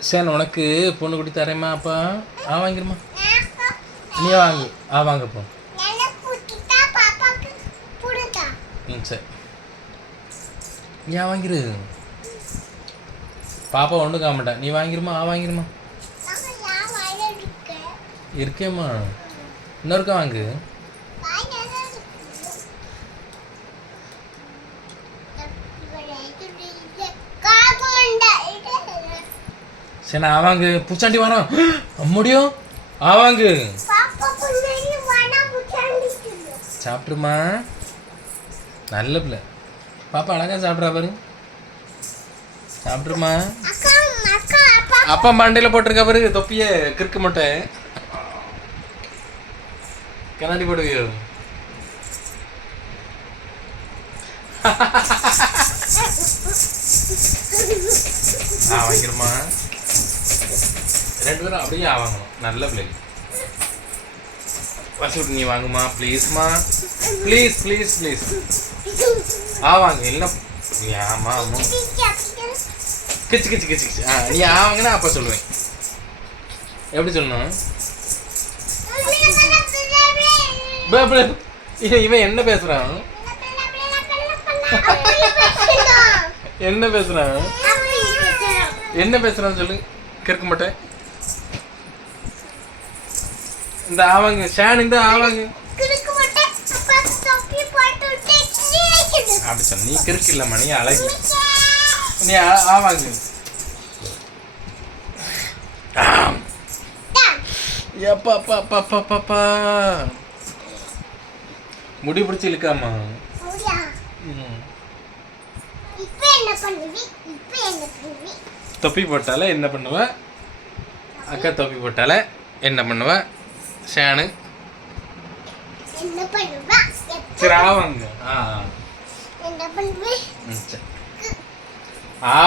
sir உனக்கு பொண்ணு குட்டி தரேம்மா அப்பா வாங்கிருமா நீ வாங்கு வாங்கப்போ சரி வாங்கிரு பாப்பா ஒன்றும் காம மாட்டா நீ வாங்கிருமா வாங்கிருமா இருக்கேம்மா இன்னொருக்கா வாங்கு சரி ஆவாங்க பூச்சாண்டி வரோம் முடியும் ஆவாங்க சாப்பிட்ருமா நல்ல பிள்ளை பாப்பா அழகா சாப்பிட்றா பாரு சாப்பிட்ருமா அப்பா மண்டையில் போட்டிருக்கா பாரு தொப்பிய கிறுக்க மாட்டேன் கண்ணாடி போடுவியோ வாங்கிருமா ரெண்டு பேரும் அப்படியே வாங்கணும் நல்ல பிள்ளைங்க வசூட் நீ வாங்குமா ப்ளீஸ்மா ப்ளீஸ் ப்ளீஸ் ப்ளீஸ் வாங்க இல்லை ஆமா ஆமாம் கிச்சு கிச்சு கிச்சு கிச்சு நீ வாங்கினா அப்போ சொல்லுவேன் எப்படி சொல்லணும் இவன் என்ன பேசுறான் என்ன பேசுறான் என்ன பேசுறான்னு சொல்லு கேட்க மாட்டேன் இந்த ஆவாங்க ஷான் இந்த ஆவாங்க அப்படி சொன்ன நீ கிறுக்கு இல்லம்மா நீ அழகு நீ ஆவாங்க எப்பா முடி பிடிச்சி இழுக்காமா தொப்பி போட்டால என்ன பண்ணுவ அக்கா தொப்பி போட்டால என்ன பண்ணுவ ஷானு சரி ஆவாங்க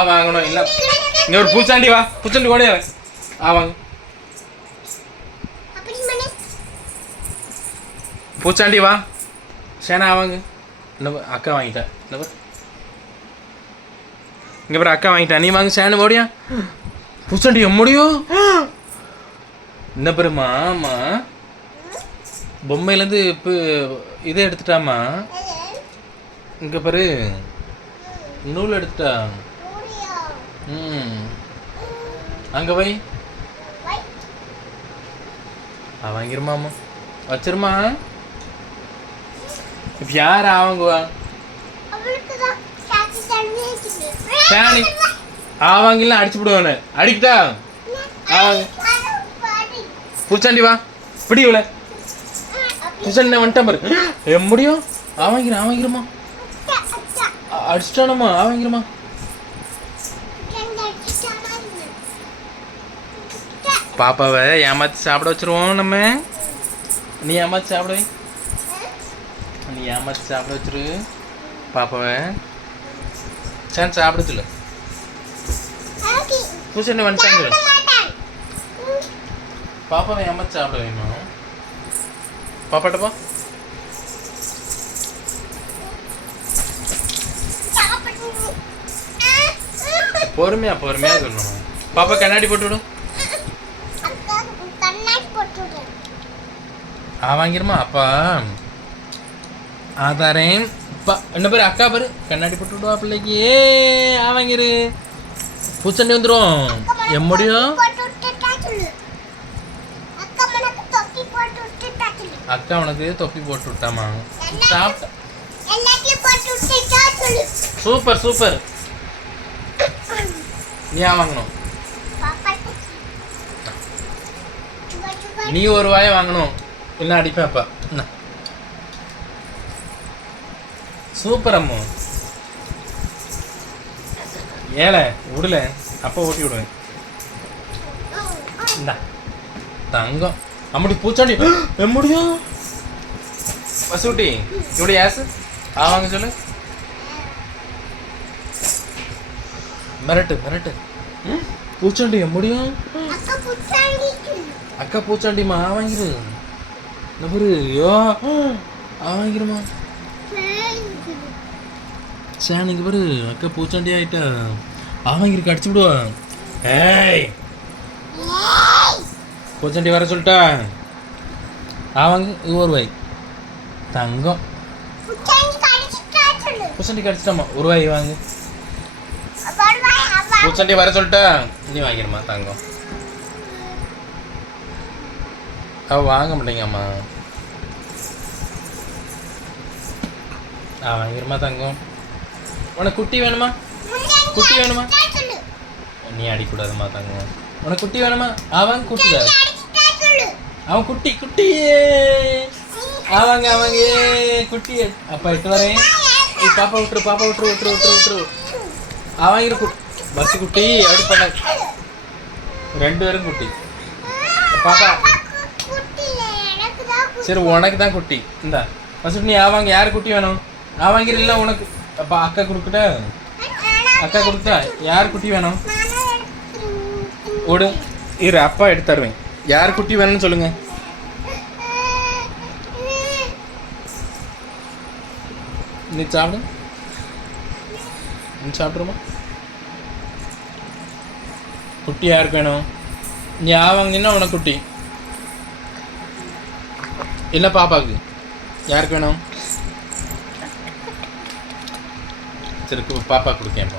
வாங்கணும் இல்லை இங்க ஒரு பூச்சாண்டி வா பூச்சாண்டி ஓடியா வாங்க பூச்சாண்டி வா ஷேனா ஆவாங்க என்ன அக்கா வாங்கிட்டா என்ன இங்கே பாரு அக்கா வாங்கிட்டா நீ வாங்க ஷேனு ஓடியா பூச்சாண்டி முடியும் என்ன பாருமா ஆமா பொம்மையிலேருந்து இப்போ இதை எடுத்துட்டாமா இங்கே பாரு நூல் எடுத்துட்டா அங்கே வை வாங்கிருமாம்மா வச்சிருமா இப்போ யார் ஆவாங்குவா ஃபேனி ஆவாங்கலாம் அடிச்சு விடுவானு அடிக்கிட்டா ஆவாங்க பூச்சாண்டி வா பிடி இவளை பூச்சாண்டி நான் வந்துட்டேன் பாரு முடியும் ஆவாங்கிருமா அடிச்சிட்டானம்மா ஆவாங்கிருமா பாப்பாவை ஏமாத்தி சாப்பிட வச்சிருவோம் நம்ம நீ ஏமாத்தி சாப்பிட நீ ஏமாத்தி சாப்பிட வச்சிரு பாப்பாவை சான் சாப்பிட சொல்லு பூச்சாண்டி வந்துட்டாங்க பாப்பாவை ஏமாத்தி சாப்பிட வேணும் பாப்பாட்டப்பா பொறுமையா சொல்லணும் பாப்பா கண்ணாடி போட்டு விடும் வாங்கிருமா அப்பா தரேன் என்ன பேரு அக்கா பேரு கண்ணாடி போட்டு விடுவா பிள்ளைக்கு வாங்கிரு பூச்சண்டி வந்துடும் எம்முடியும் அக்கா உனக்கு தொப்பி போட்டு விட்டாமா சூப்பர் சூப்பர் நீ வாங்கணும் நீ ஒரு வாயை வாங்கணும் என்ன அடிப்பேன் அப்பா என்ன சூப்பர் அம்மா ஏழை விடல அப்பா ஓட்டி விடுவேன் இந்தா தங்கம் அம்முடி பூச்சாண்டி முடியும் வசூட்டி இப்படி ஆசு வாங்க சொல்லு மிரட்டு பூச்சாண்டி முடியும் அக்கா பூச்சாண்டிமா வாங்கிரு நபரு ஐயோ வாங்கிருமா சான் இங்கே பாரு அக்கா பூச்சாண்டி ஆகிட்டா வாங்கிருக்கு அடிச்சு விடுவா ஏய் பூச்சண்டி வர சொல்லிட்டா அவங்க இது ஒரு வாய் தங்கம் பூச்சண்டி கடிச்சிட்டாமா ஒரு வாய் வாங்க பூச்சண்டி வர சொல்லிட்டா நீ வாங்கிடுமா தங்கம் அவ வாங்க மாட்டேங்கம்மா வாங்கிடுமா தங்கம் உனக்கு குட்டி வேணுமா குட்டி வேணுமா நீ அடிக்கூடாதுமா தங்கம் உனக்கு குட்டி வேணுமா அவன் குட்டி தான் அவன் குட்டி குட்டி அவங்க அவங்க குட்டி அப்பா எட்டு வரேன் பாப்பா விட்டுரு பாப்பா விட்டுரு விட்டுரு விட்டுரு விட்டுரு அவங்க இருக்கு பஸ் குட்டி அப்படி பண்ண 2 பேரும் குட்டி பாப்பா சரி உனக்கு தான் குட்டி இந்தா ஃபஸ்ட் நீ அவங்க யார் குட்டி வேணும் அவங்க இல்லை உனக்கு அப்பா அக்கா கொடுக்கட்டா அக்கா கொடுத்தா யார் குட்டி வேணும் ஓடு இரு அப்பா எடுத்து தருவேன் யார் குட்டி வேணும்னு சொல்லுங்க நீ சாப்பிடு நீ சாப்பிட்ருமா குட்டி யாருக்கு வேணும் நீ வாங்கினா உனக்கு குட்டி இல்லை பாப்பாவுக்கு யாருக்கு வேணும் சரி பாப்பா கொடுக்கேன்